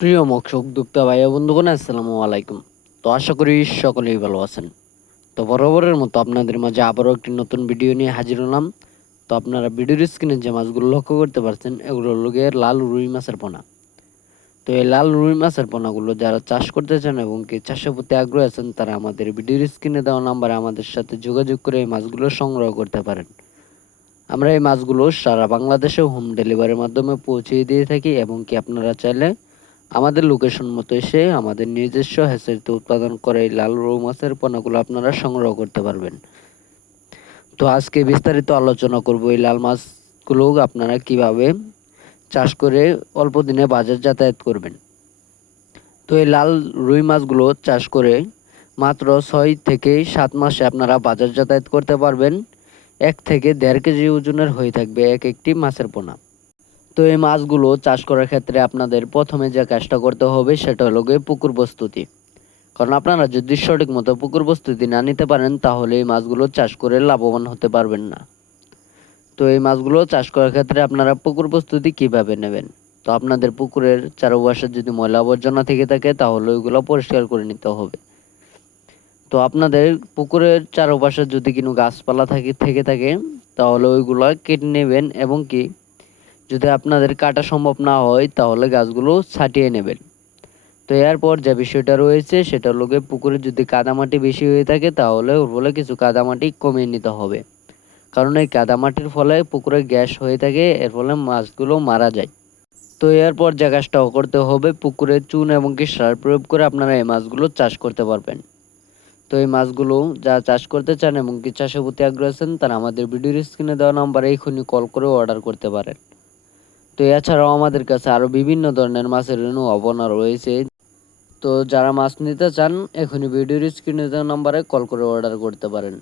প্রিয় মৎস্য উদ্যোক্তা ভাই বন্ধুগণ, আসসালামু আলাইকুম। তো আশা করি সকলেই ভালো আছেন। তো বরাবরের মতো আপনাদের মাঝে আবারও একটি নতুন ভিডিও নিয়ে হাজির হলাম। তো আপনারা ভিডিওর স্ক্রিনে যে মাছগুলো লক্ষ্য করতে পারছেন, এগুলো লোকে লাল রুই মাছের পোনা। তো এই লাল রুই মাছের পোনাগুলো যারা চাষ করতে চান এবং কি চাষের প্রতি আগ্রহ আছেন, তারা আমাদের ভিডিওর স্ক্রিনে দেওয়া নাম্বারে আমাদের সাথে যোগাযোগ করে এই মাছগুলো সংগ্রহ করতে পারেন। আমরা এই মাছগুলো সারা বাংলাদেশে হোম ডেলিভারির মাধ্যমে পৌঁছে দিয়ে থাকি এবং কি আপনারা চাইলে আমাদের লোকেশন মতো এসে আমাদের নিজস্ব হ্যাচারিতে উৎপাদন করে এই লাল রৌ মাছের পোনাগুলো আপনারা সংগ্রহ করতে পারবেন। তো আজকে বিস্তারিত আলোচনা করব এই লাল মাছগুলো আপনারা কীভাবে চাষ করে অল্প দিনে বাজার যাতায়াত করবেন। তো এই লাল রুই মাছগুলো চাষ করে মাত্র ছয় থেকে সাত মাসে আপনারা বাজার যাতায়াত করতে পারবেন। এক থেকে দেড় কেজি ওজনের হয়ে থাকবে এক একটি মাছের পোনা। তো এই মাছগুলো চাষ করার ক্ষেত্রে আপনাদের প্রথমে যে কাজটা করতে হবে সেটা হলো গিয়ে পুকুর প্রস্তুতি। কারণ আপনারা যদি সঠিক মতো পুকুর প্রস্তুতি না নিতে পারেন, তাহলে এই মাছগুলো চাষ করে লাভবান হতে পারবেন না। তো এই মাছগুলো চাষ করার ক্ষেত্রে আপনারা পুকুর প্রস্তুতি কীভাবে নেবেন? তো আপনাদের পুকুরের চারপাশে যদি ময়লা আবর্জনা থেকে থাকে, তাহলে ওইগুলো পরিষ্কার করে নিতে হবে। তো আপনাদের পুকুরের চারপাশে যদি কোনো গাছপালা থাকে, থেকে থাকে, তাহলে ওইগুলো কেটে নেবেন এবং কি যদি আপনাদের কাটা সম্ভব না হয়, তাহলে গাছগুলো ছাটিয়ে নেবেন। তো এরপর যে বিষয়টা রয়েছে, সেটা গিয়ে পুকুরে যদি কাদামাটি বেশি হয়ে থাকে, তাহলে ওর ফলে কিছু কাদামাটি কমিয়ে নিতে হবে। কারণ এই কাদামাটির ফলে পুকুরে গ্যাস হয়ে থাকে, এর ফলে মাছগুলো মারা যায়। তো এরপর যে কাজটাও করতে হবে, পুকুরে চুন এবং কি সার প্রয়োগ করে আপনারা এই মাছগুলো চাষ করতে পারবেন। তো এই মাছগুলো যা চাষ করতে চান এবং কি চাষের প্রতি আগ্রহ আছেন, তারা আমাদের ভিডিওর স্ক্রিনে দেওয়া নাম্বারে এখনই কল করে অর্ডার করতে পারেন। তো এছাড়াও আমাদের কাছে আরও বিভিন্ন ধরনের মাছের অবনা রয়েছে। তো যারা মাছ নিতে চান, এখনই ভিডিওর স্ক্রিনে দেওয়া নাম্বারে কল করে অর্ডার করতে পারেন।